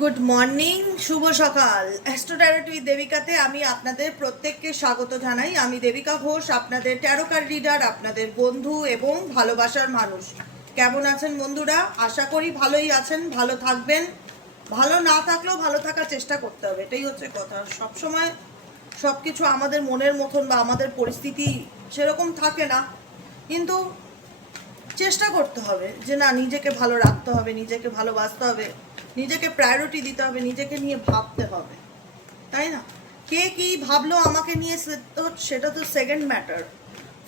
Good morning, শুভ সকাল। Astro tarot with দেবিকাতে আমি আপনাদের প্রত্যেককে স্বাগত জানাই। আমি দেবিকা ঘোষ, আপনাদের ট্যারো কার্ড রিডার, আপনাদের বন্ধু এবং ভালোবাসার মানুষ। কেমন আছেন বন্ধুরা? আশা করি ভালোই আছেন, ভালো থাকবেন। ভালো না থাকলেও ভালো থাকার চেষ্টা করতে হবে, এটাই হচ্ছে কথা। সবসময় সব কিছু আমাদের মনের মতন বা আমাদের পরিস্থিতি সেরকম থাকে না, কিন্তু চেষ্টা করতে হবে যে না, নিজেকে ভালো রাখতে হবে, নিজেকে ভালোবাসতে হবে, নিজেকে প্রায়োরিটি দিতে হবে, নিজেকে নিয়ে ভাবতে হবে, তাই না? কে কি ভাবলো আমাকে নিয়ে সেটা তো সেকেন্ড ম্যাটার।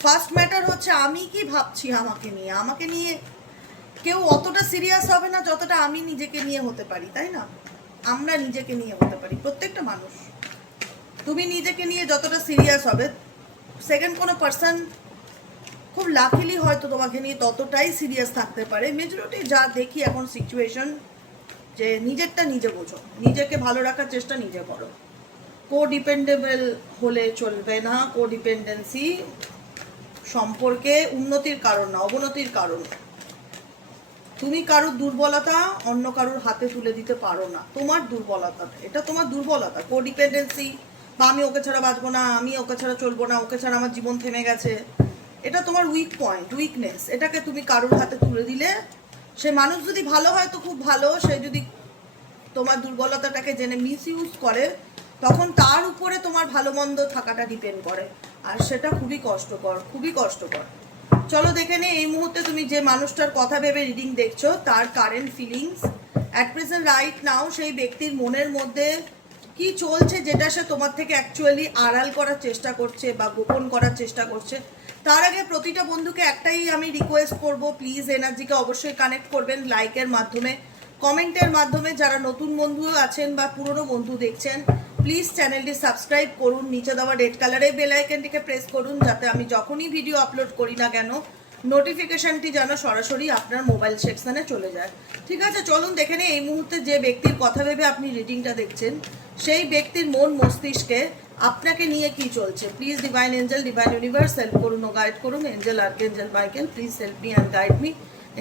ফার্স্ট ম্যাটার হচ্ছে আমি কি ভাবছি আমাকে নিয়ে। আমাকে নিয়ে কেউ অতটা সিরিয়াস হবে না যতটা আমি নিজেকে নিয়ে হতে পারি, তাই না? আমরা নিজেকে নিয়ে হতে পারি, প্রত্যেকটা মানুষ। তুমি নিজেকে নিয়ে যতটা সিরিয়াস হবে, সেকেন্ড কোনো পার্সন খুব লাকিলি হয়তো তোমাকে নিয়ে ততটাই সিরিয়াস থাকতে পারে। মেজরিটি যা দেখি এখন সিচুয়েশন, যে নিজেরটা নিজে বোঝো, নিজেকে ভালো রাখার চেষ্টা নিজে করো। কোডিপেন্ডেবল হলে চলবে না। কোডিপেন্ডেন্সি সম্পর্কে উন্নতির কারণ না, অবনতির কারণ। তুমি কারোর দুর্বলতা অন্য কারোর হাতে তুলে দিতে পারো না। তোমার দুর্বলতা, এটা তোমার দুর্বলতা। কোডিপেন্ডেন্সি বা আমি ওকে ছাড়া বাঁচবো না, আমি ওকে ছাড়া চলবো না, ওকে ছাড়া আমার জীবন থেমে গেছে, এটা তোমার উইক পয়েন্ট, উইকনেস। এটাকে তুমি কারোর হাতে তুলে দিলে, সে মানুষ যদি ভালো হয় তো খুব ভালো, সে যদি তোমার দুর্বলতাটাকে জেনে মিস ইউজ করে, তখন তার উপরে তোমার ভালো মন্দ থাকাটা ডিপেন্ড করে, আর সেটা খুবই কষ্টকর, খুবই কষ্টকর। চলো দেখে নে এই মুহূর্তে তুমি যে মানুষটার কথা ভেবে রিডিং দেখছো তার current feelings at present right now. সেই ব্যক্তির মনের মধ্যে কি চলছে, যেটা সে তোমার থেকে অ্যাকচুয়ালি আড়াল করার চেষ্টা করছে বা গোপন করার চেষ্টা করছে। তার আগে প্রতিটা বন্ধুকে একটাই আমি রিকোয়েস্ট করব, প্লিজ এনার্জিকে অবশ্যই কানেক্ট করবেন লাইকের মাধ্যমে, কমেন্টের মাধ্যমে। যারা নতুন বন্ধু আছেন বা পুরনো বন্ধু দেখছেন, প্লিজ চ্যানেলটি সাবস্ক্রাইব করুন। নিচে দেওয়া রেড কালারের বেল আইকনটিকে প্রেস করুন, যাতে আমি যখনই ভিডিও আপলোড করি না কেন নোটিফিকেশনটি যেন সরাসরি আপনার মোবাইল সেকশনে চলে যায়। ঠিক আছে, চলুন দেখে নিই এই মুহূর্তে যে ব্যক্তির কথা ভেবে আপনি রিডিংটা দেখছেন, সেই ব্যক্তির মন মস্তিষ্কে আপনাকে নিয়ে কি চলছে। Please divine angel, divine universe help করুন ও গাইড করুন। Angel archangel Michael, please help me and guide me.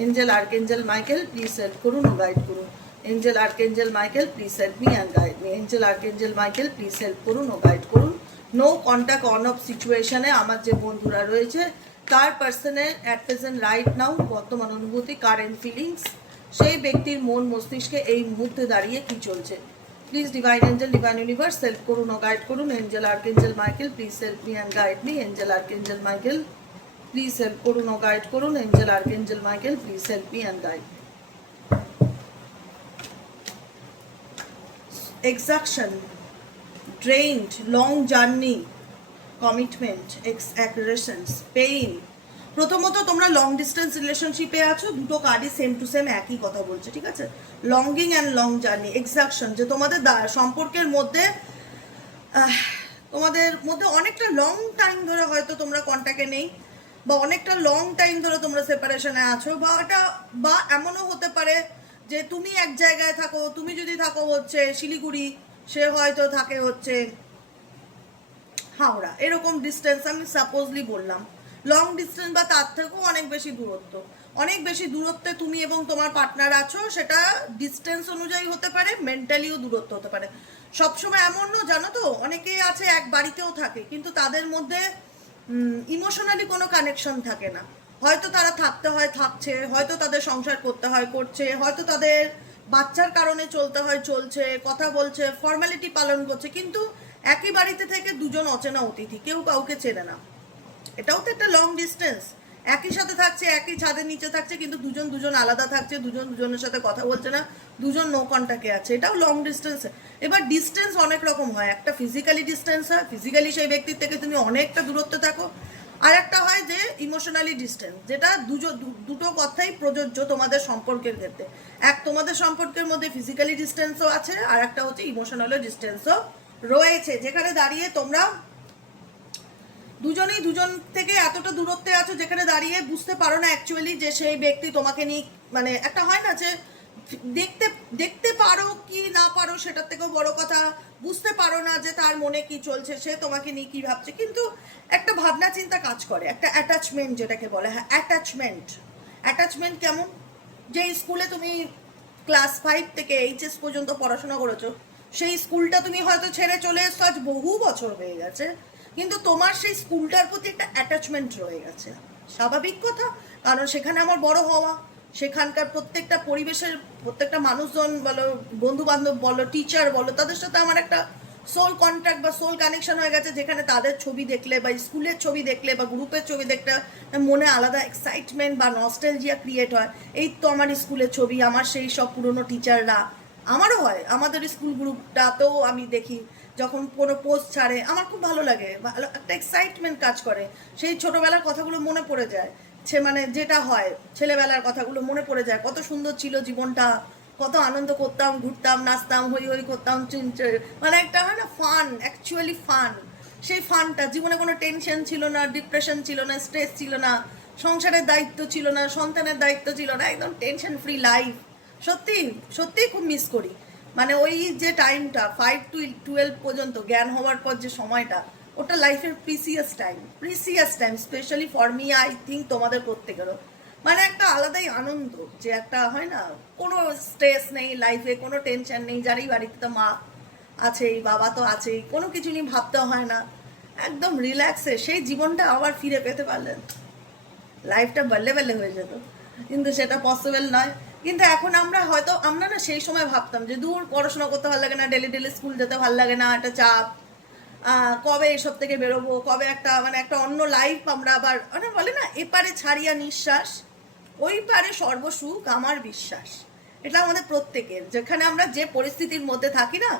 Angel archangel Michael, please help করুন ও গাইড করুন। Angel archangel Michael, please help me and guide me. Angel archangel Michael, please help করুন ও guide করুন। No contact on off সিচুয়েশনে আমার যে বন্ধুরা রয়েছে, তার পার্সনের অ্যাট প্রেজেন্ট রাইট নাও বর্তমান অনুভূতি, কারেন্ট ফিলিংস, সেই ব্যক্তির মন মস্তিষ্কে এই মুহূর্তে দাঁড়িয়ে কি চলছে। Please divine angel, divine universe help করুন ও গাইড করুন। Angel archangel Michael, please help me and guide me. Angel archangel Michael, please help করুন ও গাইড করুন। Angel archangel Michael, please help me and guide. Exhaustion, drained, long journey, commitment, aggressions, pain. প্রথমত তোমরা long distance রিলেশনশিপে আছো, দুটো কার্ডই same to same একই কথা বলছে, ঠিক আছে? লঙ্গিং অ্যান্ড লং জার্নি, এক্সাকশন, যে তোমাদের সম্পর্কের মধ্যে তোমাদের মধ্যে অনেকটা লং টাইম ধরে হয়তো তোমরা কন্ট্যাক্টে নেই, বা অনেকটা লং টাইম ধরে তোমরা সেপারেশনে আছো, বা এমনও হতে পারে যে তুমি এক জায়গায় থাকো, তুমি যদি থাকো হচ্ছে শিলিগুড়ি, সে হয়তো থাকে হচ্ছে হাওড়া, এরকম ডিস্টেন্স আমি সাপোজলি বললাম। লং ডিস্টেন্স বা তার থেকেও অনেক বেশি দূরত্ব, অনেক বেশি দূরত্বে তুমি এবং তোমার পার্টনার আছো। সেটা ডিস্টেন্স অনুযায়ী হতে পারে, মেন্টালিও দূরত্ব হতে পারে। সবসময় এমন না, জানো তো, অনেকেই আছে এক বাড়িতেও থাকে কিন্তু তাদের মধ্যে ইমোশনালি কোনো কানেকশন থাকে না। হয়তো তারা থাকতে হয় থাকছে, হয়তো তাদের সংসার করতে হয় করছে, হয়তো তাদের বাচ্চার কারণে চলতে হয় চলছে, কথা বলছে, ফর্মালিটি পালন করছে, কিন্তু একই বাড়িতে থেকে দুজন অচেনা অতিথি, কেউ কাউকে চেনে না। এটাও তো একটা লং ডিস্টেন্স। একই সাথে থাকছে, একই ছাদের নিচে থাকছে, কিন্তু দুজন দুজন আলাদা থাকছে, দুজন দুজনের সাথে কথা বলছে না, দুজন নো কন্ট্যাক্টে আছে, এটাও লং ডিস্টেন্স। এবার ডিস্টেন্স অনেক রকম হয়। একটা ফিজিক্যালি ডিস্টেন্স হয়, ফিজিক্যালি সেই ব্যক্তির থেকে তুমি অনেকটা দূরত্বে থাকো। আর একটা হয় যে ইমোশনালি ডিস্টেন্স, যেটা দুটো কথাই প্রযোজ্য তোমাদের সম্পর্কের ক্ষেত্রে। এক, তোমাদের সম্পর্কের মধ্যে ফিজিক্যালি ডিস্টেন্সও আছে, আর একটা হচ্ছে ইমোশনাল ডিস্টেন্সও রয়েছে, যেখানে দাঁড়িয়ে তোমরা দুজনেই দুজন থেকে এতটা দূরত্বে আছো যেখানে দাঁড়িয়ে বুঝতে পারো না অ্যাকচুয়ালি যে সেই ব্যক্তি তোমাকে নিয়ে, মানে একটা হয় না যে দেখতে দেখতে পারো কি না পারো সেটার থেকেও বড় কথা, বুঝতে পারো না যে তার মনে কি চলছে, সে তোমাকে নিয়ে কি ভাবছে, কিন্তু একটা ভাবনা চিন্তা কাজ করে, একটা অ্যাটাচমেন্ট যেটাকে বলে। হ্যাঁ, অ্যাটাচমেন্ট। অ্যাটাচমেন্ট কেমন, যে স্কুলে তুমি ক্লাস 5 থেকে এইচএস পর্যন্ত পড়াশোনা করেছো, সেই স্কুলটা তুমি হয়তো ছেড়ে চলে এসছো, আজ বহু বছর হয়ে গেছে, কিন্তু তোমার সেই স্কুলটার প্রতি একটা অ্যাটাচমেন্ট রয়ে গেছে। স্বাভাবিক কথা, কারণ সেখানে আমার বড় হওয়া, সেখানকার প্রত্যেকটা পরিবেশের প্রত্যেকটা মানুষজন বলো, বন্ধু বান্ধব বলো, টিচার বলো, তাদের সাথে আমার একটা সোল কন্ট্যাক্ট বা সোল কানেকশন হয়ে গেছে, যেখানে তাদের ছবি দেখলে বা স্কুলের ছবি দেখলে বা গ্রুপের ছবি দেখলে মনে আলাদা এক্সাইটমেন্ট বা নস্টালজিয়া ক্রিয়েট হয়। এই তো আমার স্কুলের ছবি, আমার সেই সব পুরনো টিচাররা, আমারও হয়, আমাদের স্কুল গ্রুপটাতেও আমি দেখি যখন কোনো পোস্ট ছাড়ে আমার খুব ভালো লাগে, ভালো একটা এক্সাইটমেন্ট কাজ করে, সেই ছোটোবেলার কথাগুলো মনে পড়ে যায়, সে মানে যেটা হয় ছেলেবেলার কথাগুলো মনে পড়ে যায়, কত সুন্দর ছিল জীবনটা, কত আনন্দ করতাম, ঘুরতাম, নাচতাম, হই হই করতাম, মানে একটা হয় না ফান, অ্যাকচুয়ালি ফান। সেই ফানটা, জীবনে কোনো টেনশন ছিল না, ডিপ্রেশন ছিল না, স্ট্রেস ছিল না, সংসারের দায়িত্ব ছিল না, সন্তানের দায়িত্ব ছিল না, একদম টেনশন ফ্রি লাইফ। সত্যি সত্যিই খুব মিস করি। মানে ওই যে টাইমটা 5 to 12 পর্যন্ত জ্ঞান হওয়ার পর যে সময়টা, ওটা লাইফের precious time specially for me, I think তোমাদের প্রত্যেকেরও। মানে একটা আলাদাই আনন্দ, যে একটা হয় না, কোনো স্ট্রেস নেই লাইফে, কোনো টেনশন নেই, যারই বাড়িতে তো মা আছেই, বাবা তো আছেই, কোনো কিছু নিয়ে ভাবতে হয় না, একদম রিল্যাক্সে সেই জীবনটা আবার ফিরে পেতে পারলেন, লাইফটা বললে বললে হয়ে যেত, কিন্তু সেটা পসিবল নয়। কিন্তু এখন আমরা না সেই সময় ভাবতাম যে দূর, পড়াশোনা করতে ভালো লাগে না, ডেলি ডেলি স্কুল যেতে ভালো লাগে না, একটা চাপ, কবে এসব থেকে বেরোবো, কবে একটা মানে একটা অন্য লাইফ আমরা আবার, মানে বলে না এপারে ছাড়িয়া নিঃশ্বাস, ওই পারে সর্বসুখ আমার বিশ্বাস। এটা আমাদের প্রত্যেকের, যেখানে আমরা যে পরিস্থিতির মধ্যে থাকি না,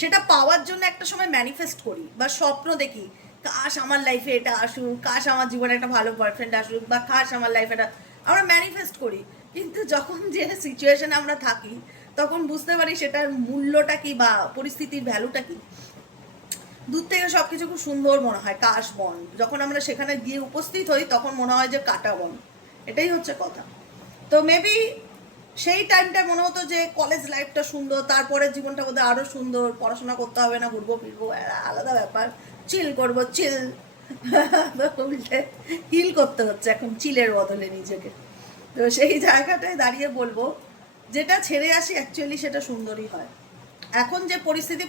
সেটা পাওয়ার জন্য একটা সময় ম্যানিফেস্ট করি বা স্বপ্ন দেখি, কাশ আমার লাইফে এটা আসুক, কাশ আমার জীবনে একটা ভালো বয়ফ্রেন্ড আসুক, বা কাশ আমার লাইফে এটা, আমরা ম্যানিফেস্ট করি। কিন্তু যখন যে সিচুয়েশনে আমরা থাকি, তখন বুঝতে পারি সেটার মূল্যটা কি বা পরিস্থিতির ভ্যালুটা কি। দূর থেকে সবকিছু খুব সুন্দর মনে হয়, কাশ বন, যখন আমরা সেখানে গিয়ে উপস্থিত হই তখন মনে হয় যে কাটা বন। এটাই হচ্ছে কথা। তো মেবি সেই টাইমটা মনে হতো যে কলেজ লাইফটা সুন্দর, তারপরে জীবনটা বোধহয় আরও সুন্দর, পড়াশোনা করতে হবে না, ঘুরবো ফিরবো, আলাদা ব্যাপার, চিল করবো, চিল। উল্টে হিল করতে হচ্ছে এখন চিলের বদলে নিজেকে। তো সেই জায়গাটায় দাঁড়িয়ে বলবো, যেটা ছেড়ে আসি অ্যাকচুয়ালি সেটা সুন্দরই হয়। এখন যে পরিস্থিতি,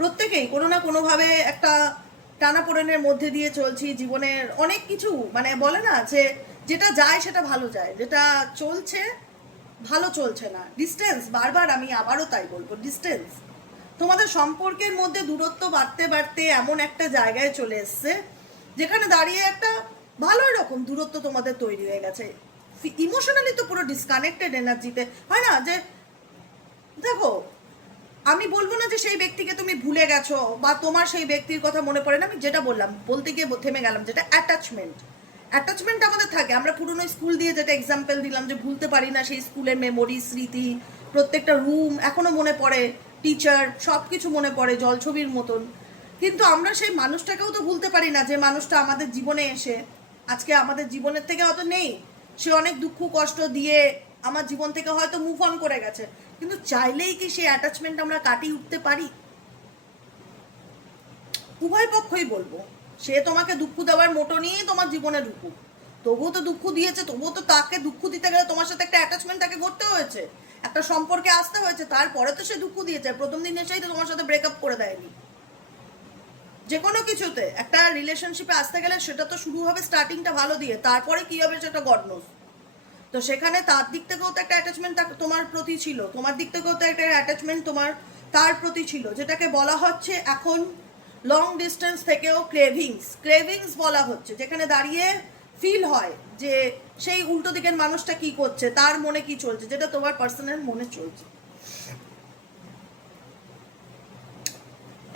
প্রত্যেকেই কোনো না কোনোভাবে একটা টানাপোড়েনের মধ্যে দিয়ে চলছি, জীবনের অনেক কিছু মানে বলে না যে যেটা যায় সেটা ভালো যায়, যেটা চলছে ভালো চলছে না, ডিস্টেন্স, বারবার আমি আবারও তাই বলবো, ডিস্টেন্স, তোমাদের সম্পর্কের মধ্যে দূরত্ব বাড়তে বাড়তে এমন একটা জায়গায় চলে এসছে, যেখানে দাঁড়িয়ে একটা ভালো রকম দূরত্ব তোমাদের তৈরি হয়ে গেছে, ইমোশনালি তো পুরো ডিসকানেক্টেড এনার্জিতে, হয় না যে, দেখো আমি বলবো না যে সেই ব্যক্তিকে তুমি ভুলে গেছো বা তোমার সেই ব্যক্তির কথা মনে পড়ে না, আমি যেটা বললাম বলতে গিয়ে থেমে গেলাম, যেটা অ্যাটাচমেন্ট আমাদের থাকে, আমরা পুরনো স্কুল দিয়ে যেটা এক্সাম্পল দিলাম যে ভুলতে পারি না সেই স্কুলের মেমোরি, স্মৃতি, প্রত্যেকটা রুম এখনো মনে পড়ে, টিচার, সব কিছু মনে পড়ে জলছবির মতন। কিন্তু আমরা সেই মানুষটাকেও তো ভুলতে পারি না, যে মানুষটা আমাদের জীবনে এসে আজকে আমাদের জীবনের থেকে হয়তো নেই, সে অনেক দুঃখ কষ্ট দিয়ে আমার জীবন থেকে হয়তো মুভ অন করে গেছে, কিন্তু চাইলেই কি সেই অ্যাটাচমেন্ট আমরা কাটিয়ে উঠতে পারি? উভয় পক্ষই বলবো, সে তোমাকে দুঃখ দেওয়ার মোটো নিয়েই তোমার জীবনে ঢুকুক, তবুও তো দুঃখ দিয়েছে, তবুও তো তাকে দুঃখ দিতে গেলে তোমার সাথে একটা অ্যাটাচমেন্ট তাকে করতে হয়েছে, একটা সম্পর্কে আসতে হয়েছে, তারপরে তো সে দুঃখ দিয়েছে, প্রথম দিন এসেই তো তোমার সাথে ব্রেকআপ করে দেয়নি। যে কোনো কিছুতে একটা রিলেশনশিপে আসতে গেলে সেটা তো শুরু হবে স্টার্টিংটা ভালো দিয়ে, তারপরে কি হবে সেটা গড নোজ। তো সেখানে তার দিক থেকেও তো একটা অ্যাটাচমেন্ট তোমার প্রতি ছিল, তোমার দিক থেকেও তো একটা অ্যাটাচমেন্ট তোমার তার প্রতি ছিল, যেটাকে বলা হচ্ছে এখন লং ডিস্টেন্স থেকেও ক্রেভিংস বলা হচ্ছে, যেখানে দাঁড়িয়ে ফিল হয় যে সেই উল্টো দিকের মানুষটা কি করছে, তার মনে কি চলছে, যেটা তোমার পার্সোনাল মনে চলছে।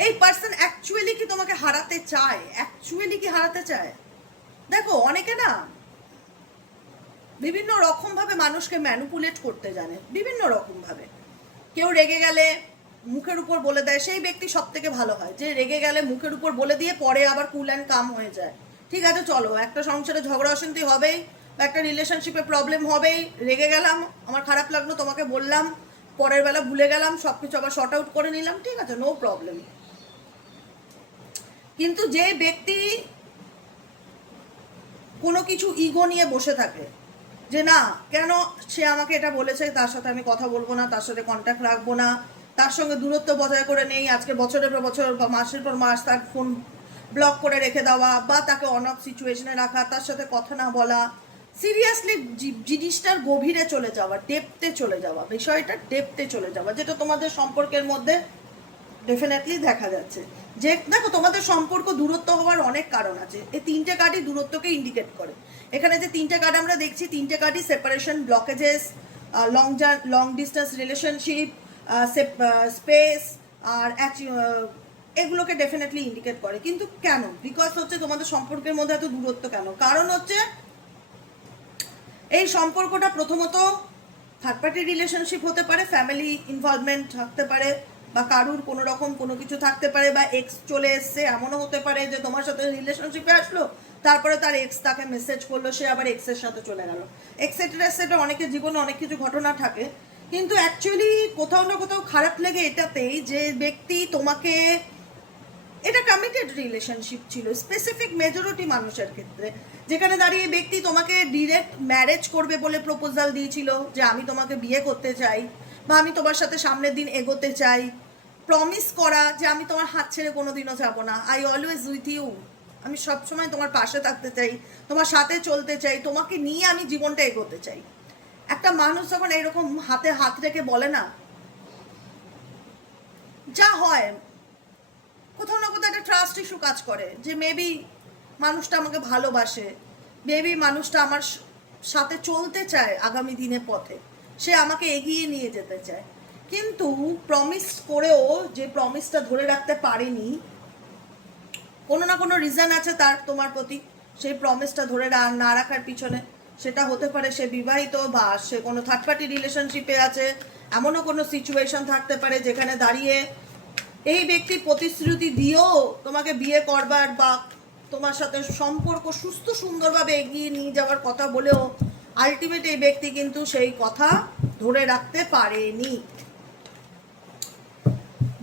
এই পার্সন অ্যাকচুয়ালি কি তোমাকে হারাতে চায়, দেখো অনেকে না বিভিন্ন রকম ভাবে মানুষকে ম্যানুপুলেট করতে জানে, বিভিন্ন রকম ভাবে। কেউ রেগে গেলে মুখের উপর বলে দেয়, সেই ব্যক্তি সব থেকে ভালো হয়, যে রেগে গেলে মুখের উপর বলে দিয়ে পরে আবার কুল অ্যান্ড কাম হয়ে যায়। ঠিক আছে চলো, একটা সংসারে ঝগড়া অশান্তি হবেই বা একটা রিলেশনশিপে প্রবলেম হবেই, রেগে গেলাম, আমার খারাপ লাগলো, তোমাকে বললাম, পরের বেলা ভুলে গেলাম, সব কিছু আবার শর্ট আউট করে নিলাম, ঠিক আছে, নো প্রবলেম। কিন্তু যে ব্যক্তি কোনো কিছু ইগো নিয়ে বসে থাকে, যে না, কেন সে আমাকে এটা বলেছে, তার সাথে আমি কথা বলবো না, তার সাথে কন্ট্যাক্ট রাখবো না, তার সঙ্গে দূরত্ব বজায় করে নেই, আজকে বছরের পর বছর বা মাসের পর মাস তার ফোন ব্লক করে রেখে দেওয়া বা তাকে অন অফ সিচুয়েশনে রাখা, তার সাথে কথা না বলা। সিরিয়াসলি জিনিসটার গভীরে চলে যাওয়া, ডেপথে চলে যাওয়া, বিষয়টা ডেপথে চলে যাওয়া, যেটা তোমাদের সম্পর্কের মধ্যে ডেফিনেটলি দেখা যাচ্ছে। যে দেখো, তোমাদের সম্পর্ক দূরত্ব হওয়ার অনেক কারণ আছে, এই তিনটে কার্ডই দূরত্বকে ইন্ডিকেট করে। এখানে যে তিনটে কার্ড আমরা দেখছি, তিনটে কার্ডই separation, blockages, long distance relationship, space আর এগুলোকে ডেফিনেটলি ইন্ডিকেট করে। কিন্তু কেন? বিকজ হচ্ছে তোমাদের সম্পর্কের মধ্যে এত দূরত্ব কেন? কারণ হচ্ছে এই সম্পর্কটা প্রথমত থার্ড পার্টি রিলেশনশিপ হতে পারে, ফ্যামিলি ইনভলভমেন্ট থাকতে পারে, বা কারুর কোনো রকম কোনো কিছু থাকতে পারে, বা এক্স চলে এসছে, এমনও হতে পারে যে তোমার সাথে রিলেশনশিপে আসলো, তারপরে তার এক্স তাকে মেসেজ করলো, সে আবার এক্সের সাথে চলে গেল, এক্সেট্রা এক্সেট্রা। অনেকের জীবনে অনেক কিছু ঘটনা থাকে, কিন্তু অ্যাকচুয়ালি কোথাও না কোথাও খারাপ লেগে এটাতেই যে ব্যক্তি তোমাকে, এটা কমিটেড রিলেশনশিপ ছিল স্পেসিফিক মেজরিটি মানুষের ক্ষেত্রে, যেখানে দাঁড়িয়ে ব্যক্তি তোমাকে ডিরেক্ট ম্যারেজ করবে বলে প্রপোজাল দিয়েছিল, যে আমি তোমাকে বিয়ে করতে চাই, বা আমি তোমার সাথে সামনের দিন এগোতে চাই, প্রমিস করা যে আমি তোমার হাত ছেড়ে কোনোদিনও যাব না, আই অলওয়েজ উইথ ইউ, আমি সবসময় তোমার পাশে থাকতে চাই, তোমার সাথে চলতে চাই, তোমাকে নিয়ে আমি জীবনটা এগোতে চাই। একটা মানুষ যখন এইরকম হাতে হাত রেখে বলে না, যা হয় কোথাও না কোথাও একটা ট্রাস্ট ইস্যু কাজ করে, যে মেবি মানুষটা আমাকে ভালোবাসে, মেবি মানুষটা আমার সাথে চলতে চায় আগামী দিনের পথে, সে আমাকে এগিয়ে নিয়ে যেতে চায়। কিন্তু প্রমিস করেও যে প্রমিসটা ধরে রাখতে পারেনি, কোনো না কোনো রিজন আছে তার তোমার প্রতি, সেই প্রমিসটা ধরে না রাখার পিছনে। সেটা হতে পারে সে বিবাহিত, বা সে কোনো থার্ড পার্টি রিলেশনশিপে আছে, এমনও কোনো সিচুয়েশন থাকতে পারে যেখানে দাঁড়িয়ে এই ব্যক্তি প্রতিশ্রুতি দিয়েও তোমাকে বিয়ে করবার বা তোমার সাথে সম্পর্ক সুস্থ সুন্দরভাবে এগিয়ে নিয়ে যাওয়ার কথা বলেও আলটিমেট এই ব্যক্তি কিন্তু সেই কথা ধরে রাখতে পারেনি।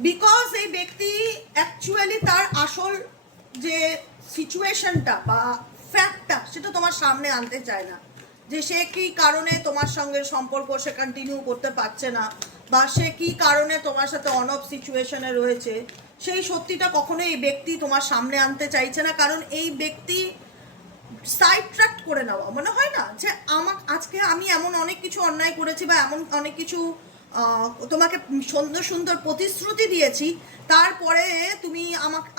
বিকজ এই ব্যক্তি অ্যাকচুয়ালি তার আসল যে সিচুয়েশনটা বা ফ্যাক্টটা সেটা তোমার সামনে আনতে চায় না, যে সে কী কারণে তোমার সঙ্গে সম্পর্ক সে কন্টিনিউ করতে পারছে না, বা সে কী কারণে তোমার সাথে অন অফ সিচুয়েশনে রয়েছে, সেই সত্যিটা কখনোই এই ব্যক্তি তোমার সামনে আনতে চাইছে না। কারণ এই ব্যক্তি সাইড ট্র্যাক্ট করে নেওয়া, মনে হয় না যে আজকে আমি এমন অনেক কিছু অন্যায় করেছি, বা এমন অনেক কিছু তোমাকে সুন্দর সুন্দর প্রতিশ্রুতি দিয়েছি, তারপরে তুমি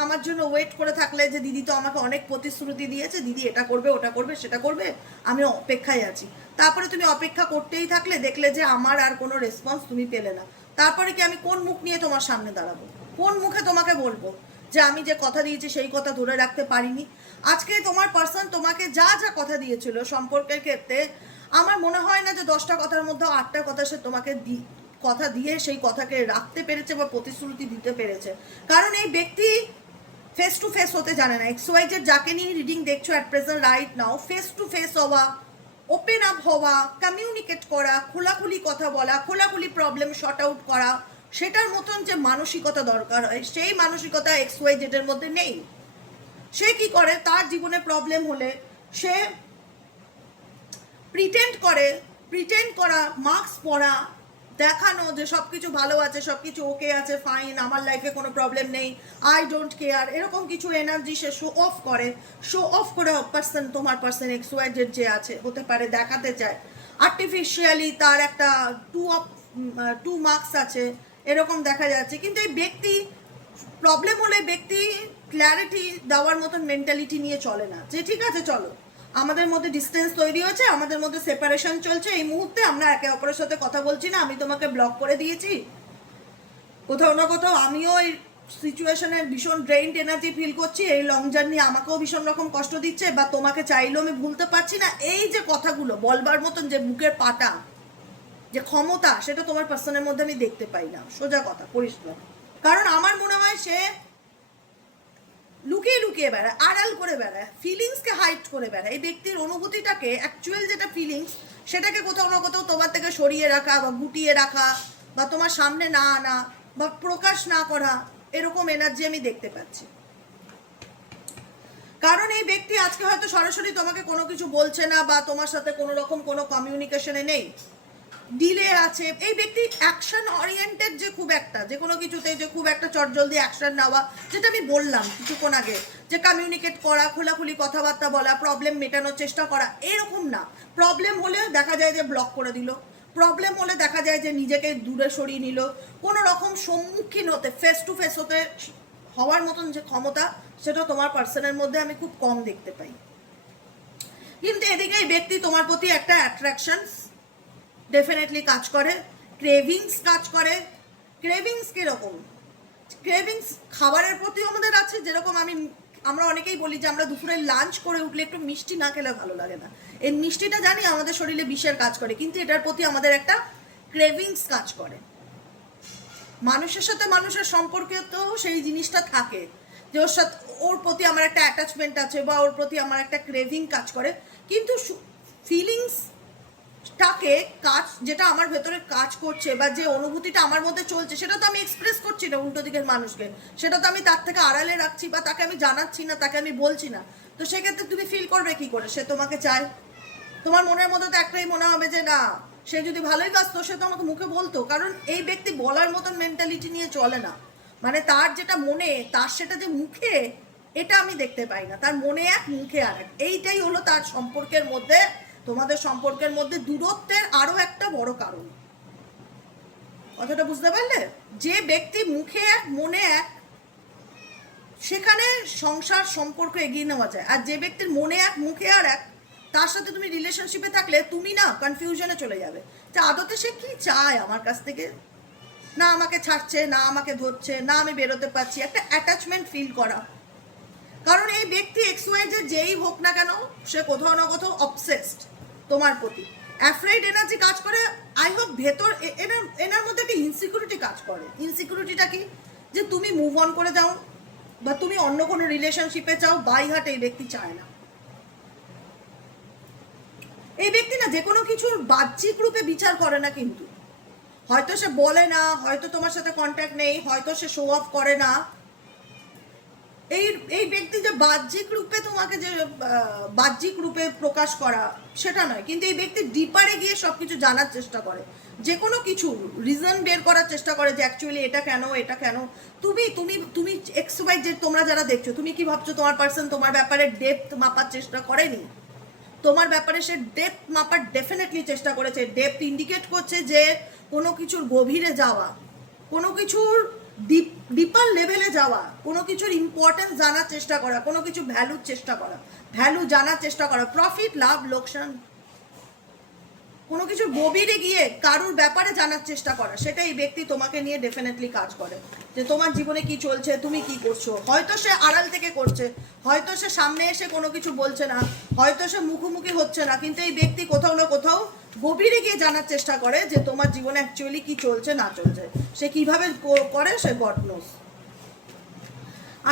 আমার জন্য ওয়েট করে থাকলে যে দিদি তো আমাকে অনেক প্রতিশ্রুতি দিয়েছে, দিদি এটা করবে, ওটা করবে, সেটা করবে, আমি অপেক্ষায় আছি। তারপরে তুমি অপেক্ষা করতেই থাকলে, দেখলে যে আমার আর কোনো রেসপন্স তুমি পেলে না। তারপরে কি আমি কোন মুখ নিয়ে তোমার সামনে দাঁড়াবো, কোন মুখে তোমাকে বলবো যে আমি যে কথা দিয়েছি সেই কথা ধরে রাখতে পারিনি? আজকে তোমার পার্সন তোমাকে যা যা কথা দিয়েছিল সম্পর্কের ক্ষেত্রে, আমার মনে হয় না যে 10টা কথার মধ্যে 8টা কথা সে তোমাকে কথা দিয়ে সেই কথাকে রাখতে পেরেছে বা প্রতিশ্রুতি দিতে পেরেছে। কারণ এই ব্যক্তি ফেস টু ফেস হতে জানে না। XYZ যাকে নিয়ে রিডিং দেখছো at present right now, face to face হওয়া, ওপেন আপ হওয়া, কমিউনিকেট করা, খোলাখুলি কথা বলা, খোলাখুলি প্রবলেম শর্ট আউট করা, সেটার মতন যে মানসিকতা দরকার হয়, সেই মানসিকতা XYZ এর মধ্যে নেই। সে কি করে, তার জীবনে প্রবলেম হলে সে প্রিটেন্ড করা, মাস্ক পরা, দেখানো যে সব কিছু ভালো আছে, সব কিছু ওকে আছে, ফাইন, আমার লাইফে কোনো প্রবলেম নেই, আই ডোন্ট কেয়ার, এরকম কিছু এনার্জি সে শো অফ করে পার্সন, তোমার পার্সন XYZ যে আছে হতে পারে, দেখাতে চায় আর্টিফিশিয়ালি তার একটা টু মার্কস আছে, এরকম দেখা যাচ্ছে। কিন্তু এই ব্যক্তি প্রবলেম হলে ব্যক্তি ক্ল্যারিটি দেওয়ার মতন মেন্টালিটি নিয়ে চলে না, যে ঠিক আছে চলো আমাদের মধ্যে ডিস্টেন্স তৈরি হয়েছে, আমাদের মধ্যে সেপারেশন চলছে, এই মুহূর্তে আমরা একে অপরের সাথে কথা বলছি না, আমি তোমাকে ব্লক করে দিয়েছি, কোথাও না কোথাও আমিও এই সিচুয়েশনে ভীষণ ড্রেইনড এনার্জি ফিল করছি, এই লং জার্নি আমাকেও ভীষণ রকম কষ্ট দিচ্ছে, বা তোমাকে চাইলেও আমি ভুলতে পারছি না, এই যে কথাগুলো বলবার মতন যে বুকের পাটা, যে ক্ষমতা, সেটা তোমার পার্সনের মধ্যে আমি দেখতে পাই না, সোজা কথা পরিষ্কার। কারণ আমার মনে হয় সে লুকিয়ে লুকিয়ে বেড়ায়, আড়াল করে বেড়ায়, ফিলিংসকে হাইড করে বেড়ায়। এই ব্যক্তির অনুভূতিটাকে, অ্যাকচুয়াল যেটা ফিলিংস, সেটাকে কোথাও না কোথাও তোমার থেকে সরিয়ে রাখা বা গুটিয়ে রাখা, বা তোমার সামনে না আনা বা প্রকাশ না করা, এরকম এনার্জি আমি দেখতে পাচ্ছি। কারণ এই ব্যক্তি আজকে হয়তো সরাসরি তোমাকে কোনো কিছু বলছে না বা তোমার সাথে কোনো রকম কোনো কমিউনিকেশনে নেই, ডিলে আছে। এই ব্যক্তি অ্যাকশন ওরিয়েন্টেড, যে খুব একটা যে কোনো কিছুতে যে খুব একটা চটজলদি অ্যাকশন নেওয়া, যেটা আমি বললাম কিছুক্ষণ আগে, যে কমিউনিকেট করা, খোলাখুলি কথাবার্তা বলা, প্রবলেম মেটানোর চেষ্টা করা, এরকম না। প্রবলেম হলে দেখা যায় যে ব্লক করে দিল, প্রবলেম হলে দেখা যায় যে নিজেকে দূরে সরিয়ে নিল। কোনো রকম সম্মুখীন হতে, ফেস টু ফেস হতে হওয়ার মতন যে ক্ষমতা, সেটা তোমার পার্সনের মধ্যে আমি খুব কম দেখতে পাই। কিন্তু এদিকে এই ব্যক্তি তোমার প্রতি একটা অ্যাট্রাকশনস ডেফিনেটলি কাজ করে, ক্রেভিংস কাজ করে। ক্রেভিংস কীরকম? ক্রেভিংস খাবারের প্রতি আমাদের আছে, যেরকম আমরা অনেকেই বলি যে আমরা দুপুরে লাঞ্চ করে উঠলে একটু মিষ্টি না খেলে ভালো লাগে না। এই মিষ্টিটা জানি আমাদের শরীরে বিষের কাজ করে, কিন্তু এটার প্রতি আমাদের একটা ক্রেভিংস কাজ করে। মানুষের সাথে মানুষের সম্পর্কে তো সেই জিনিসটা থাকে যে ওর সাথে, ওর প্রতি আমার একটা অ্যাটাচমেন্ট আছে বা ওর প্রতি আমার একটা ক্রেভিং কাজ করে। কিন্তু ফিলিংসটাকে কাজ, যেটা আমার ভেতরে কাজ করছে বা যে অনুভূতিটা আমার মধ্যে চলছে, সেটা তো আমি এক্সপ্রেস করছি না উল্টো দিকের মানুষকে, সেটা তো আমি তার থেকে আড়ালে রাখছি বা তাকে আমি জানাচ্ছি না, তাকে আমি বলছি না। তো সেক্ষেত্রে তুমি ফিল করবে কি করে সে তোমাকে চায়? তোমার মনের মধ্যে তো একটাই মনে হবে যে না, সে যদি ভালোই বাসতো সে তো আমাকে মুখে বলতো। কারণ এই ব্যক্তি বলার মতন মেন্টালিটি নিয়ে চলে না, মানে তার যেটা মনে, তার সেটা যে মুখে, এটা আমি দেখতে পাই না। তার মনে এক, মুখে আর এক। এইটাই হলো তার সম্পর্কের মধ্যে, তোমাদের সম্পর্কের মধ্যে দূরত্বের আরো একটা বড় কারণ। কথাটা বুঝতে পারলে? যে ব্যক্তি মুখে এক, মনে এক, সেখানে সংসার সম্পর্ক এগিয়ে নেওয়া যায়। আর যে ব্যক্তির মনে এক, মুখে আর এক, তার সাথে তুমি রিলেশনশিপে থাকলে তুমি না কনফিউশনে চলে যাবে যে আদতে সে কি চায় আমার কাছ থেকে, না আমাকে ছাড়ছে, না আমাকে ধরছে, না আমি বেরোতে পারছি, একটা অ্যাটাচমেন্ট ফিল করা। কারণ এই ব্যক্তি XYZ যেই হোক না কেন, সে কোথাও না কোথাও অবসেসড তোমার প্রতি। অ্যাফ্রেড এনার্জি কাজ করে। আই হোপ ভেতর এনার মধ্যে একটা ইনসিকিউরিটি কাজ করে। ইনসিকিউরিটিটা কি? যে তুমি মুভ অন করে যাও বা তুমি অন্য কোনো রিলেশনশিপে চাও, বাই হার্ট এই ব্যক্তি চায় না। এই ব্যক্তি না যে কোনো কিছুর বাহ্যিক রূপে বিচার করে না, কিন্তু হয়তো সে বলে না, হয়তো তোমার সাথে কন্ট্যাক্ট নেই, হয়তো সে শো অফ করে না। এই ব্যক্তি যে বাহ্যিক রূপে তোমাকে যে বাহ্যিক রূপে প্রকাশ করা, সেটা নয়। কিন্তু এই ব্যক্তি ডিপারে গিয়ে সবকিছু জানার চেষ্টা করে, যে কোনো কিছু রিজন বের করার চেষ্টা করে যে অ্যাকচুয়ালি এটা কেন, এটা কেন। তুমি তুমি তুমি XYZ তোমরা যারা দেখছো, তুমি কি ভাবছো তোমার পার্সন তোমার ব্যাপারে ডেপথ মাপার চেষ্টা করেনি? তোমার ব্যাপারে সে ডেপথ মাপার ডেফিনেটলি চেষ্টা করেছে। ডেপথ ইন্ডিকেট করছে যে কোনো কিছুর গভীরে যাওয়া, কোনো কিছুর ডিপার লেভেলে যাওয়া, কোনো কিছুর ইম্পর্টেন্স জানার চেষ্টা করা, কোনো কিছু ভ্যালুর চেষ্টা করা, ভ্যালু জানার চেষ্টা করা, প্রফিট, লাভ, লোকসান, কোনো কিছুর গভীরে গিয়ে কারুর ব্যাপারে জানার চেষ্টা করা। সেটা এই ব্যক্তি তোমাকে নিয়ে ডেফিনেটলি কাজ করে, যে তোমার জীবনে কি চলছে, তুমি কি করছো। হয়তো সে আড়াল থেকে করছে, হয়তো সে সামনে এসে কোনো কিছু বলছে না, হয়তো সে মুখোমুখি হচ্ছে না, কিন্তু এই ব্যক্তি কোথাও না কোথাও গভীরে গিয়ে জানার চেষ্টা করে যে তোমার জীবনে অ্যাকচুয়ালি কি চলছে না চলছে। সে কিভাবে করে সে গড নোস।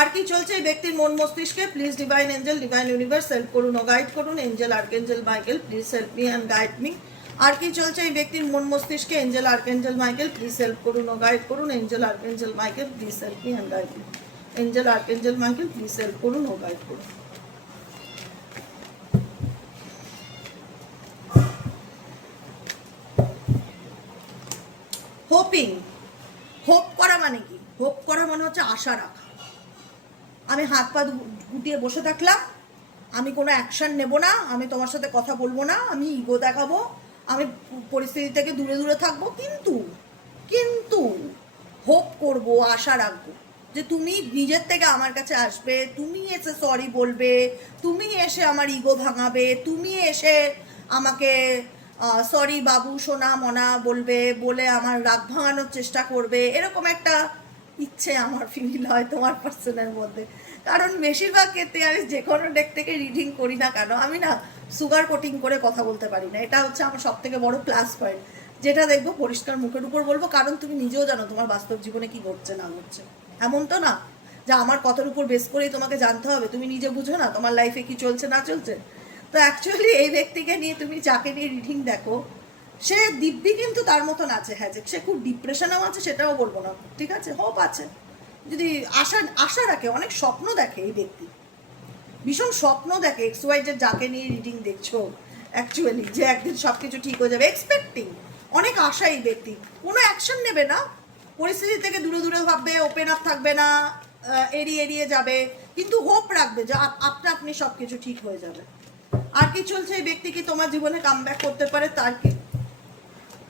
আর কি চলছে এই ব্যক্তির মন মস্তিষ্কে? Please divine angel, divine universe help করুন ও গাইড করুন। Angel, archangel Michael, please help me and guide me. আর কি চলছে এই ব্যক্তির মন মস্তিষ্কে? Angel, archangel Michael, please help করুন ও গাইড করুন। Angel, archangel Michael, please help me and guide me. Angel, archangel Michael, please help করুন ও গাইড করুন। হোপিং, হোপ করা মানে কি? হোপ করা মানে হচ্ছে আশা রাখা। আমি হাত পা গুটিয়ে বসে থাকলাম, আমি কোনো অ্যাকশন নেব না, আমি তোমার সাথে কথা বলবো না, আমি ইগো দেখাবো, আমি পরিস্থিতি থেকে দূরে দূরে থাকবো, কিন্তু কিন্তু হোপ করব, আশা রাখবো যে তুমি নিজের থেকে আমার কাছে আসবে, তুমি এসে সরি বলবে, তুমি এসে আমার ইগো ভাঙাবে, তুমি এসে আমাকে সরি বাবু, সোনা, মনা বলবে, বলে আমার রাগ ভাঙানোর চেষ্টা করবে। এরকম একটা ইচ্ছে আমার ফিল হয় তোমার পার্সনের মধ্যে। কারণ বেশিরভাগ ক্ষেত্রে আমি যে কোনো ডেক থেকে রিডিং করি না কেন, আমি না সুগার কোটিং করে কথা বলতে পারি না। এটা হচ্ছে আমার সব থেকে বড় প্লাস পয়েন্ট, যেটা দেখবো পরিষ্কার মুখের উপর বলবো। কারণ তুমি নিজেও জানো তোমার বাস্তব জীবনে কি ঘটছে না ঘটছে। এমন তো না যে আমার কথার উপর বেস করেই তোমাকে জানতে হবে। তুমি নিজে বুঝো না তোমার লাইফে কি চলছে না চলছে। তো অ্যাকচুয়ালি এই ব্যক্তিকে নিয়ে তুমি যাকে নিয়ে রিডিং দেখো, সে দিব্যি কিন্তু তার মতন আছে। হ্যাঁ, যে সে খুব ডিপ্রেশনেও আছে সেটাও বলবো না, ঠিক আছে, হোপ আছে, যদি আশা রাখে, অনেক স্বপ্ন দেখে এই ব্যক্তি। ভীষণ স্বপ্ন দেখে XY যে যাকে নিয়ে রিডিং দেখছো অ্যাকচুয়ালি, যে একদিন সব কিছু ঠিক হয়ে যাবে, এক্সপেক্টিং, অনেক আশা এই ব্যক্তি। কোনো অ্যাকশন নেবে না, পরিস্থিতি থেকে দূরে দূরে ভাববে, ওপেন আপ থাকবে না, এড়িয়ে এড়িয়ে যাবে, কিন্তু হোপ রাখবে যে আপনা আপনি সব কিছু ঠিক হয়ে যাবে। আর কি চলছে, এই ব্যক্তি কি তোমার জীবনে কামব্যাক করতে পারে, তার কি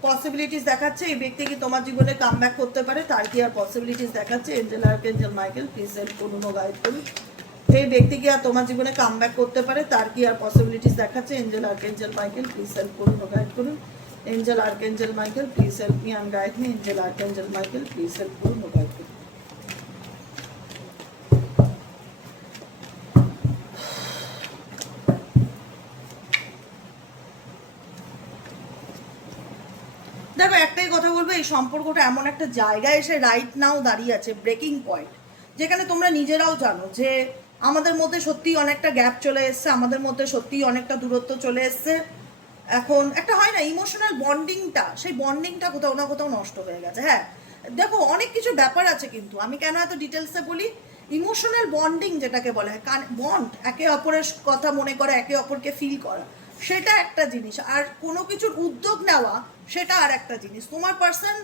পসিবিলিটিস দেখাচ্ছে? এই ব্যক্তি কি তোমার জীবনে কামব্যাক করতে পারে, তার কি আর পসিবিলিটিস দেখাচ্ছে? Angel archangel Michael please help করুন ও গাইড করুন। এই ব্যক্তি কি আর তোমার জীবনে কামব্যাক করতে পারে, তার কি আর পসিবিলিটিস দেখাচ্ছে? Angel archangel Michael please help করুন ও গাইড করুন। Angel archangel Michael please help me and guide me. Angel archangel Michael please help করুন ও গাইড করুন। দেখো, একটাই কথা বলবো, এই সম্পর্কটা এমন একটা জায়গায় এসে রাইট নাও দাঁড়িয়ে আছে, ব্রেকিং পয়েন্ট, যেখানে তোমরা নিজেরাও জানো যে আমাদের মধ্যে সত্যিই অনেকটা গ্যাপ চলে এসছে, আমাদের মধ্যে সত্যিই অনেকটা দূরত্ব চলে এসছে। এখন একটা হয় না ইমোশনাল বন্ডিংটা, সেই বন্ডিংটা কোথাও না কোথাও নষ্ট হয়ে গেছে। হ্যাঁ দেখো, অনেক কিছু ব্যাপার আছে, কিন্তু আমি কেন এত ডিটেলসে বলি, ইমোশনাল বন্ডিং যেটাকে বলা হয়, বন্ড, একে অপরের কথা মনে করা, একে অপরকে ফিল করা, সেটা একটা জিনিস, আর কোনো কিছুর উদ্যোগ নেওয়া সেটা আর একটা জিনিস। তোমার পার্সন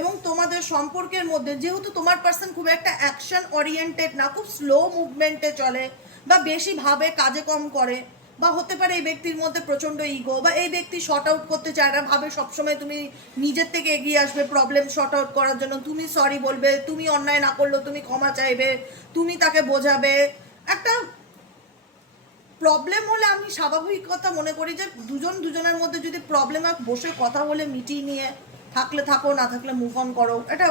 এবং তোমাদের সম্পর্কের মধ্যে, যেহেতু তোমার পার্সন খুব একটা অ্যাকশন ওরিয়েন্টেড না, খুব স্লো মুভমেন্টে চলে, বা বেশি ভাবে, কাজে কম করে, বা হতে পারে এই ব্যক্তির মধ্যে প্রচণ্ড ইগো, বা এই ব্যক্তি শর্ট আউট করতে চায় না, ভাবে সবসময় তুমি নিজের থেকে এগিয়ে আসবে প্রবলেম শর্ট আউট করার জন্য, তুমি সরি বলবে, তুমি অন্যায় না করলেও তুমি ক্ষমা চাইবে, তুমি তাকে বোঝাবে। একটা প্রবলেম হলে আমি স্বাভাবিকতা মনে করি যে দুজনের মধ্যে যদি প্রবলেম হয়, বসে কথা বলে মিটিয়ে নিয়ে, থাকলে থাকো, না থাকলে মুভ অন করো, এটা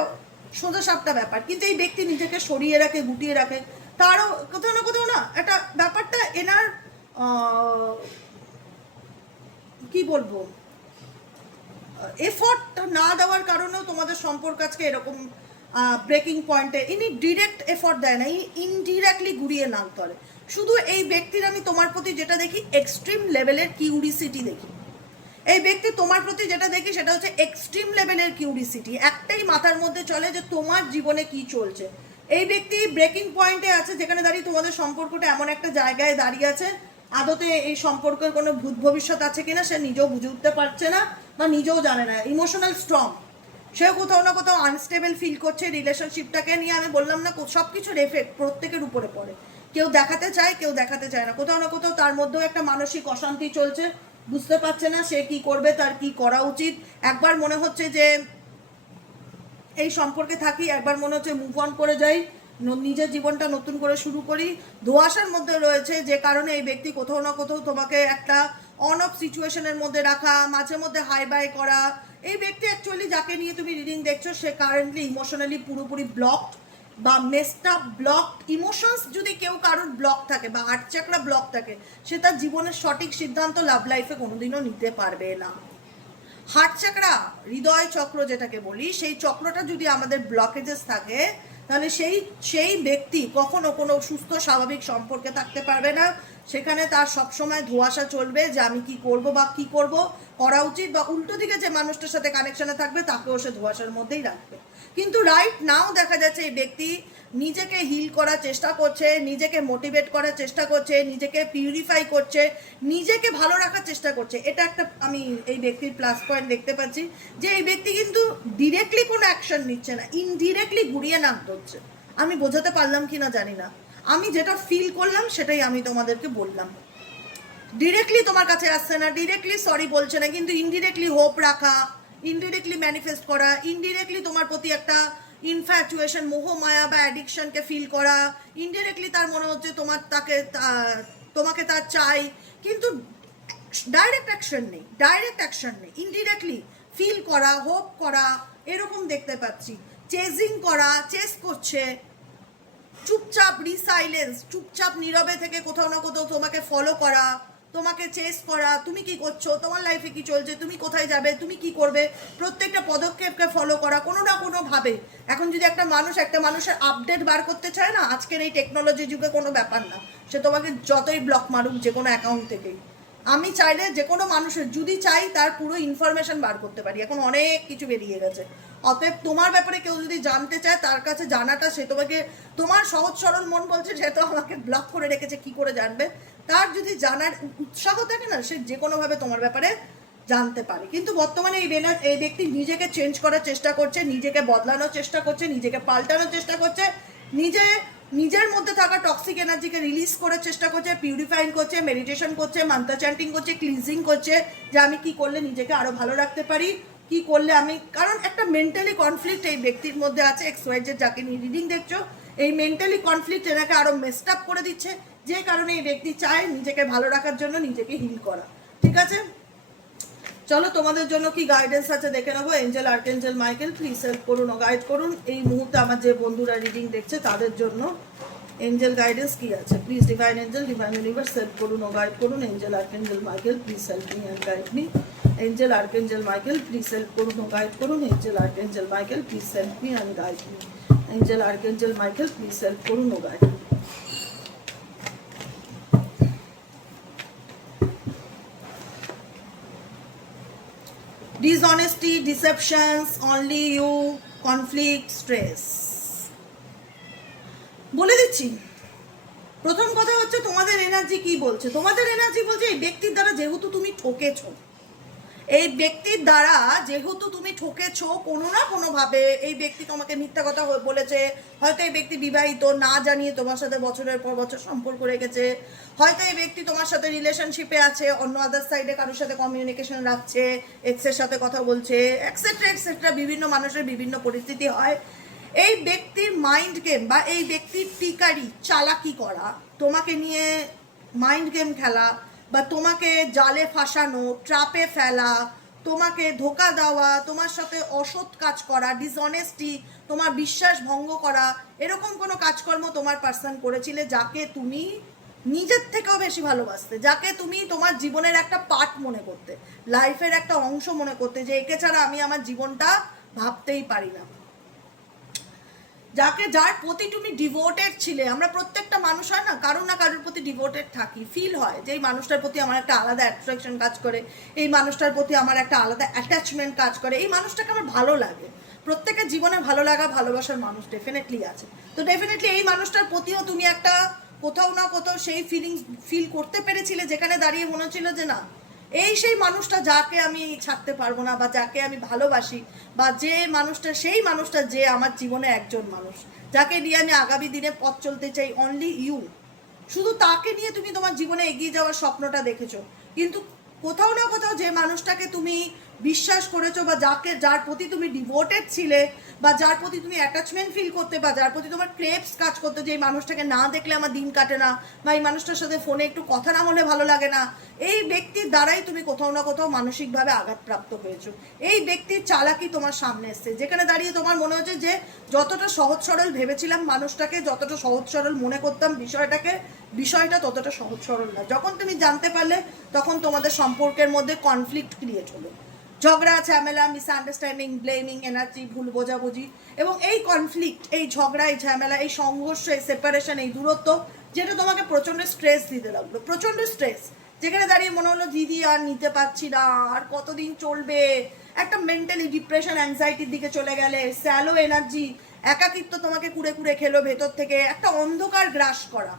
সোজা সাপটা ব্যাপার। কিন্তু এই ব্যক্তি নিজেকে সরিয়ে রাখে, গুটিয়ে রাখে, তারও কোথাও না একটা ব্যাপারটা এনার কি বলবো, এফর্ট না দেওয়ার কারণেও তোমাদের সম্পর্ক আজকে এরকম ব্রেকিং পয়েন্টে। ইনি ডিরেক্ট এফর্ট দেয় না, ইনডিরেক্টলি ঘুরিয়ে নামতে হবে। শুধু এই ব্যক্তির আমি তোমার প্রতি যেটা দেখি, এক্সট্রিম লেভেলের কিউরিসিটি দেখি। এই ব্যক্তি তোমার প্রতি যেটা দেখি সেটা হচ্ছে এক্সট্রিম লেভেলের কিউরিসিটি। একটাই মাথার মধ্যে চলে যে তোমার জীবনে কি চলছে। এই ব্যক্তি ব্রেকিং পয়েন্টে আছে, যেখানে দাঁড়িয়ে তোমাদের সম্পর্কটা এমন একটা জায়গায় দাঁড়িয়ে আছে, আদতে এই সম্পর্কের কোনো ভূত ভবিষ্যৎ আছে কিনা সে নিজেও বুঝে উঠতে পারছে না, বা নিজেও জানে না। ইমোশনাল স্ট্রং, সেও কোথাও না কোথাও আনস্টেবল ফিল করছে রিলেশনশিপটাকে নিয়ে। আমি বললাম না, সব কিছুর এফেক্ট প্রত্যেকের উপরে পড়ে, কেউ দেখাতে চায়, কেউ দেখাতে চায় না। কোথাও না কোথাও তার মধ্যেও একটা মানসিক অশান্তি চলছে, বুঝতে পারছে না সে কি করবে, তার কি করা উচিত। একবার মনে হচ্ছে যে এই সম্পর্কে থাকি, একবার মনে হচ্ছে মুভ অন করে যাই, নিজের জীবনটা নতুন করে শুরু করি। ধোঁয়াশার মধ্যে রয়েছে, যে কারণে এই ব্যক্তি কোথাও না কোথাও তোমাকে একটা অন অফ সিচুয়েশনের মধ্যে রাখা, মাঝে মধ্যে হাই বাই করা। এই ব্যক্তি অ্যাকচুয়ালি যাকে নিয়ে তুমি রিডিং দেখছো, সে কারেন্টলি ইমোশনালি পুরোপুরি ব্লকড বা মেসড আপ, ব্লকড ইমোশনস। যদি কেউ কারোর ব্লক থাকে বা হার্ট চাকরা ব্লক থাকে, সে তার জীবনের সঠিক সিদ্ধান্ত লাভ লাইফে কোনোদিনও নিতে পারবে না। হার্ট চাকরা, হৃদয় চক্র যেটাকে বলি, সেই চক্রটা যদি আমাদের ব্লকেজেস থাকে, তাহলে সেই ব্যক্তি কখনো কোনো সুস্থ স্বাভাবিক সম্পর্কে থাকতে পারবে না। সেখানে তার সবসময় ধোঁয়াশা চলবে যে আমি কি করব বা কি করব করা উচিত, বা উল্টো দিকে যে মানুষটার সাথে কানেকশনে থাকবে তাকেও সে ধোঁয়াশার মধ্যেই রাখবে। কিন্তু রাইট নাও দেখা যাচ্ছে এই ব্যক্তি নিজেকে হিল করার চেষ্টা করছে, নিজেকে মোটিভেট করার চেষ্টা করছে, নিজেকে পিউরিফাই করছে, নিজেকে ভালো রাখার চেষ্টা করছে। এটা একটা আমি এই ব্যক্তির প্লাস পয়েন্ট দেখতে পাচ্ছি, যে এই ব্যক্তি কিন্তু ডিরেক্টলি কোনো অ্যাকশন নিচ্ছে না, ইনডিরেক্টলি ঘুরিয়ে নামতে হচ্ছে। আমি বোঝাতে পারলাম কি না জানি না, আমি যেটা ফিল করলাম সেটাই আমি তোমাদেরকে বললাম। ডিরেক্টলি তোমার কাছে আসছে না, ডিরেক্টলি সরি বলছে না, কিন্তু ইনডিরেক্টলি হোপ রাখা, ইনডিরেক্টলি ম্যানিফেস্ট করা, ইনডিরেক্টলি তোমার প্রতি একটা ইনফ্যাচুয়েশন, মোহ মায়া বা অ্যাডিকশনকে ফিল করা, ইনডিরেক্টলি তার মনে হচ্ছে তোমাকে তার চাই, কিন্তু ডাইরেক্ট অ্যাকশন নেই, ইনডিরেক্টলি ফিল করা, হোপ করা, এরকম দেখতে পাচ্ছি। চেজিং করা, চেস করছে, চুপচাপ রিসাইলেন্স, চুপচাপ নীরবে থেকে কোথাও না কোথাও তোমাকে ফলো করা, তোমাকে চেস করা, তুমি কি করছো, তোমার লাইফে কি চলছে, তুমি কোথায় যাবে, তুমি কি করবে, প্রত্যেকটা পদক্ষেপকে ফলো করা কোনো না কোনো ভাবে। এখন যদি একটা মানুষের আপডেট বার করতে চায় না, আজকের এই টেকনোলজি যুগে কোনো ব্যাপার না, সে তোমাকে যতই ব্লক মারুক যে কোনো অ্যাকাউন্ট থেকেই। আমি চাইলে যে কোনো মানুষের যদি চাই তার পুরো ইনফরমেশন বার করতে পারি, এখন অনেক কিছু বেরিয়ে গেছে, অতএব তোমার ব্যাপারে কেউ যদি জানতে চায়, তার কাছে জানাটা, সে তোমাকে, তোমার সহজ সরল মন বলছে সে তো আমাকে ব্লক করে রেখেছে, কি করে জানবে? তার যদি জানার উৎসাহ থাকে না, সে যে কোনোভাবে তোমার ব্যাপারে জানতে পারে। কিন্তু বর্তমানে এই ব্যক্তি নিজেকে চেঞ্জ করার চেষ্টা করছে, নিজেকে বদলানোর চেষ্টা করছে, নিজেকে পাল্টানোর চেষ্টা করছে, নিজের মধ্যে থাকা টক্সিক এনার্জিকে রিলিজ করার চেষ্টা করছে, পিউরিফাইং করছে, মেডিটেশন করছে, মান্ত্র চ্যান্টিং করছে, ক্লিনজিং করছে, যে আমি কি করলে নিজেকে আরো ভালো রাখতে পারি, কি করলে আমি, কারণ একটা মেন্টালি কনফ্লিক্ট এই ব্যক্তির মধ্যে আছে। XYZ যাকে নিয়ে রিডিং দেখছো, এই মেন্টালি কনফ্লিক্ট এনাকে আরো মেসড আপ করে দিচ্ছে, যে কারণে এই ব্যক্তি চায় নিজেকে ভালো রাখার জন্য নিজেকে হিল করা। ঠিক আছে, চলো তোমাদের জন্য কি গাইডেন্স আছে দেখে নেবো। Angel, archangel Michael, please help করুন ও গাইড করুন এই মুহূর্তে আমার যে বন্ধুরা রিডিং দেখছে তাদের জন্য এঞ্জেল গাইডেন্স কি আছে। Please divine angel, divine universe help করুন ও গাইড করুন। Angel, archangel Michael, please help me and guide me. Angel, archangel Michael, please help করুন ও গাইড করুন। Angel, archangel Michael, please help me and guide me. Angel, archangel Michael, please help করুন ও guide me. Dishonesty, deceptions, only you, conflict, stress. বলে দিচ্ছি, প্রথম কথা হচ্ছে তোমাদের এনার্জি কি বলছে। তোমাদের এনার্জি বলছে এই ব্যক্তির দ্বারা যেহেতু তুমি ঠকেছো, এই ব্যক্তির দ্বারা যেহেতু তুমি ঠকেছো, কোনো না কোনোভাবে এই ব্যক্তি তোমাকে মিথ্যা কথা বলেছে, হয়তো এই ব্যক্তি বিবাহিত, না জানিয়ে তোমার সাথে বছরের পর বছর সম্পর্ক রেখেছে, হয়তো এই ব্যক্তি তোমার সাথে রিলেশনশিপে আছে, অন্য আদার সাইডে কারোর সাথে কমিউনিকেশন রাখছে, এক্সের সাথে কথা বলছে, এক্সেট্রা এক্সেট্রা, বিভিন্ন মানুষের বিভিন্ন পরিস্থিতি হয়। এই ব্যক্তির মাইন্ড গেম বা এই ব্যক্তির টিকারি চালাকি করা, তোমাকে নিয়ে মাইন্ড গেম খেলা, বা তোমাকে জালে ফাঁসানো, ট্রাপে ফেলা, তোমাকে ধোকা দেওয়া, তোমার সাথে অসৎ কাজ করা, ডিসঅনেস্টি, তোমার বিশ্বাস ভঙ্গ করা, এরকম কোনো কাজকর্ম তোমার পার্সন করেছিলে, যাকে তুমি নিজের থেকেও বেশি ভালোবাসতে, যাকে তুমি তোমার জীবনের একটা পার্ট মনে করতে, লাইফের একটা অংশ মনে করতে, যে একে ছাড়া আমি আমার জীবনটা ভাবতেই পারি না, যার প্রতি তুমি ডিভোটেড ছিলে। আমরা প্রত্যেকটা মানুষ হয় না, কারোর না কারোর প্রতি ডিভোটেড থাকি, ফিল হয় যে এই মানুষটার প্রতি আমার একটা আলাদা অ্যাট্রাকশন কাজ করে, এই মানুষটার প্রতি আমার একটা আলাদা অ্যাটাচমেন্ট কাজ করে, এই মানুষটাকে আমার ভালো লাগে। প্রত্যেকের জীবনে ভালো লাগা, ভালোবাসার মানুষ ডেফিনেটলি আছে। তো ডেফিনেটলি এই মানুষটার প্রতিও তুমি একটা কোথাও না কোথাও সেই ফিল করতে পেরেছিলে, যেখানে দাঁড়িয়ে মনে হচ্ছিল যে না, এই সেই মানুষটা যাকে আমি ছাড়তে পারবো না, বা যাকে আমি ভালোবাসি, বা যে মানুষটা, সেই মানুষটা যে আমার জীবনে একজন মানুষ, যাকে নিয়ে আমি আগামী দিনে পথ চলতে চাই, অনলি ইউ, শুধু তাকে নিয়ে তুমি তোমার জীবনে এগিয়ে যাওয়ার স্বপ্নটা দেখেছো। কিন্তু কোথাও না কোথাও যে মানুষটাকে তুমি বিশ্বাস করেছো, বা যার প্রতি তুমি ডিভোটেড ছিলে, বা যার প্রতি তুমি অ্যাটাচমেন্ট ফিল করতে, বা যার প্রতি তোমার ক্রেভস কাজ করতে, যে এই মানুষটাকে না দেখলে আমার দিন কাটে না, বা এই মানুষটার সাথে ফোনে একটু কথা না হলে ভালো লাগে না, এই ব্যক্তির দ্বারাই তুমি কোথাও না কোথাও মানসিকভাবে আঘাতপ্রাপ্ত হয়েছো। এই ব্যক্তির চালাকি তোমার সামনে এসছে, যেখানে দাঁড়িয়ে তোমার মনে হচ্ছে যে যতটা সহজ সরল ভেবেছিলাম মানুষটাকে, যতটা সহজ সরল মনে করতাম বিষয়টা ততটা সহজ সরল না। যখন তুমি জানতে পারলে, তখন তোমাদের সম্পর্কের মধ্যে কনফ্লিক্ট ক্রিয়েট হলো, ঝগড়া, ঝামেলা, মিসআন্ডারস্ট্যান্ডিং, ব্লেমিং এনার্জি, ভুল বোঝাবুঝি, এবং এই কনফ্লিক্ট, এই ঝগড়া, এই ঝামেলা, এই সংঘর্ষ, এই সেপারেশন, এই দূরত্ব, যেটা তোমাকে প্রচণ্ড স্ট্রেস দিতে লাগলো, প্রচণ্ড স্ট্রেস, যেখানে দাঁড়িয়ে মনে হলো দিদি আর নিতে পারছি না, আর কতদিন চলবে, একটা মেন্টালি ডিপ্রেশন, অ্যাংজাইটির দিকে চলে গেলে, স্যালো এনার্জি, একাকিত্ব তোমাকে কুড়ে কুড়ে খেলো ভেতর থেকে, একটা অন্ধকার গ্রাস করা।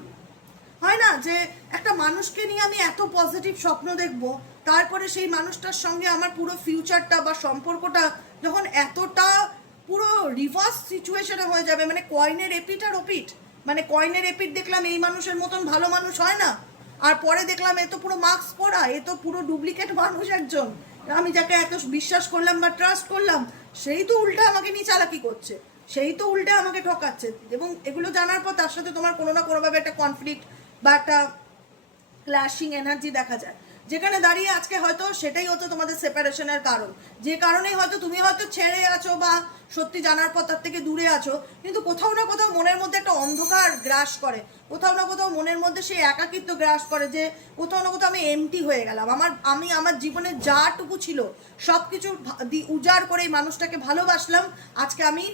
হয় না যে একটা মানুষকে নিয়ে আমি এত পজিটিভ স্বপ্ন দেখব, তারপরে সেই মানুষটার সঙ্গে আমার পুরো ফিউচারটা বা সম্পর্কটা যখন এতটা পুরো রিভার্স সিচুয়েশনে হয়ে যাবে, মানে কয়েনের এপিট আর ওপিট, মানে কয়েনের এপিট দেখলাম এই মানুষের মতন ভালো মানুষ হয় না, আর পরে দেখলাম এ তো পুরো মাস্ক পরা, এ তো পুরো ডুপ্লিকেট মানুষ একজন, আমি যাকে এত বিশ্বাস করলাম বা ট্রাস্ট করলাম, সেই তো উল্টা আমাকে নিয়ে চালাকি করছে, সেই তো উল্টে আমাকে ঠকাচ্ছে। এবং এগুলো জানার পর তার সাথে তোমার কোনো না কোনোভাবে একটা কনফ্লিক্ট বা একটা ক্ল্যাশিং এনার্জি দেখা যায়, যেখানে দাঁড়িয়ে আজকে হয়তো সেটাই হতো তোমাদের সেপারেশনের কারণ, যে কারণেই হয়তো তুমি হয়তো ছেড়ে আছো বা সত্যি জানার পর তার থেকে দূরে আছো, কিন্তু কোথাও না কোথাও মনের মধ্যে একটা অন্ধকার গ্রাস করে, কোথাও না কোথাও মনের মধ্যে সেই একাকিত্ব গ্রাস করে, যে কোথাও না কোথাও আমি এমটি হয়ে গেলাম, আমি আমার জীবনে যাটুকু ছিল সব কিছু উজাড় করে এই মানুষটাকে ভালোবাসলাম, আজকে আমি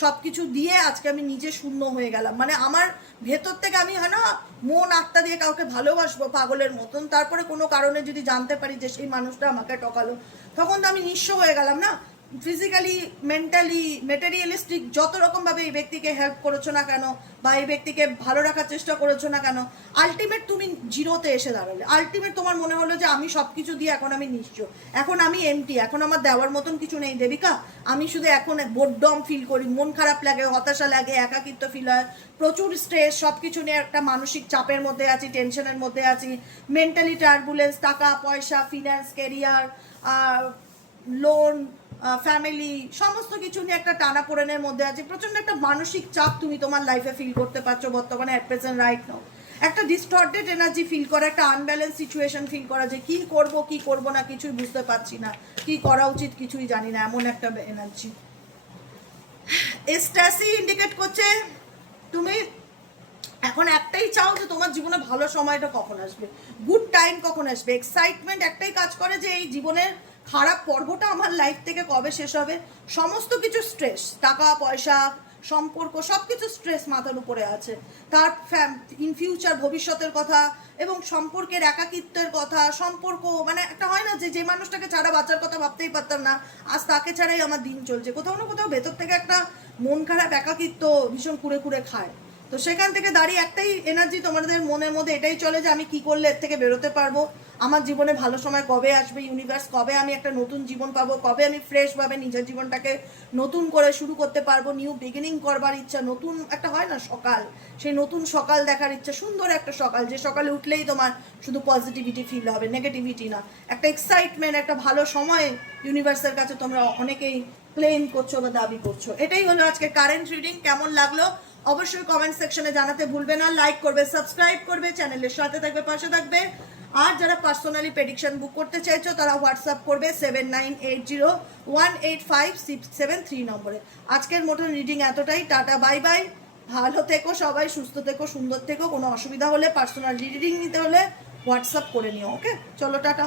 সব কিছু দিয়ে আজকে আমি নিজে শূন্য হয়ে গেলাম, মানে আমার ভেতর থেকে আমি হয় না মন আত্মা দিয়ে কাউকে ভালোবাসবো পাগলের মতন, তারপরে কোনো কারণে যদি জানতে পারি যে সেই মানুষটা আমাকে ঠকালো, তখন তো আমি নিঃস্ব হয়ে গেলাম না। ফিজিক্যালি, মেন্টালি, মেটেরিয়ালিস্টিক যত রকমভাবে এই ব্যক্তিকে হেল্প করেছো না কেন বা এই ব্যক্তিকে ভালো রাখার চেষ্টা করেছো না কেন, আলটিমেট তুমি জিরোতে এসে দাঁড়ালে। আলটিমেট তোমার মনে হলো যে আমি সব কিছু দিয়ে এখন আমি নিঃস্ব, এখন আমি এমটি, এখন আমার দেওয়ার মতন কিছু নেই দেবিকা। আমি শুধু এখন বোরডম ফিল করি, মন খারাপ লাগে, হতাশা লাগে, একাকিত্ব ফিল হয়, প্রচুর স্ট্রেস, সব কিছু নিয়ে একটা মানসিক চাপের মধ্যে আছি, টেনশনের মধ্যে আছি, মেন্টালি টার্বুলেন্স, টাকা পয়সা, ফিনান্স, কেরিয়ার, লোন, ফ্যামিলি, সমস্ত কিছু নিয়ে একটা টানাপোড়েনের মধ্যে আছে। প্রচন্ড একটা মানসিক চাপ তুমি তোমার লাইফে ফিল করতে পারছো বর্তমানে, অ্যাট প্রেজেন্ট, রাইট নাও। একটা ডিস্টর্টেড এনার্জি ফিল করা, একটা আনব্যালেন্স সিচুয়েশন ফিল করা, যে কি করব না কিছুই বুঝতে পারছি না, কি করা উচিত কিছুই জানি না, এমন একটা এনার্জি। স্ট্যাসি ইন্ডিকেট করছে তুমি এখন একটাই চাও যে তোমার জীবনে ভালো সময়টা কখন আসবে, গুড টাইম কখন আসবে। এক্সাইটমেন্ট একটাই কাজ করে যে এই জীবনের খারাপ পর্বটা আমার লাইফ থেকে কবে শেষ হবে। সমস্ত কিছু স্ট্রেস, টাকা পয়সা, সম্পর্ক, সব কিছু স্ট্রেস মাথার উপরে আছে। তার ইন ফিউচার ভবিষ্যতের কথা এবং সম্পর্কের একাকিত্বের কথা, সম্পর্ক মানে একটা হয় না যে মানুষটাকে ছাড়া বাঁচার কথা ভাবতেই পারতাম না, আজ তাকে ছাড়াই আমার দিন চলছে। কোথাও না কোথাও ভেতর থেকে একটা মন খারাপ, একাকিত্ব ভীষণ কুড়ে কুড়ে খায়। তো সেখান থেকে দাঁড়িয়ে একটাই এনার্জি তোমাদের মনের মধ্যে এটাই চলে যে আমি কি করলে এর থেকে বেরোতে পারবো, আমার জীবনে ভালো সময় কবে আসবে, ইউনিভার্স কবে আমি একটা নতুন জীবন পাবো, কবে আমি ফ্রেশভাবে নিজের জীবনটাকে নতুন করে শুরু করতে পারবো, নিউ বিগিনিং করবার ইচ্ছা, নতুন একটা হয় না সকাল, সেই নতুন সকাল দেখার ইচ্ছা, সুন্দর একটা সকাল, যে সকালে উঠলেই তোমার শুধু পজিটিভিটি ফিল হবে, নেগেটিভিটি না, একটা এক্সাইটমেন্ট, একটা ভালো সময় ইউনিভার্সের কাছে তোমরা অনেকেই ক্লেম করছো বা দাবি করছো। এটাই হলো আজকে কারেন্ট রিডিং। কেমন লাগলো অবশ্যই কমেন্ট সেকশনে জানাতে ভুলবে না। লাইক করবে, সাবস্ক্রাইব করবে, চ্যানেলের সাথে থাকবে, পাশে থাকবে। আর যারা পার্সোনালি প্রেডিকশন বুক করতে চাইছো তারা হোয়াটসঅ্যাপ করবে 7980185673 নম্বরে। আজকের মতন রিডিং এতটাই। Tata, bye bye. ভালো থেকো সবাই, সুস্থ থেকো, সুন্দর থেকো। কোনো অসুবিধা হলে, পার্সোনাল রিডিং নিতে হলে হোয়াটসঅ্যাপ করে নিও। ওকে, চলো টাটা।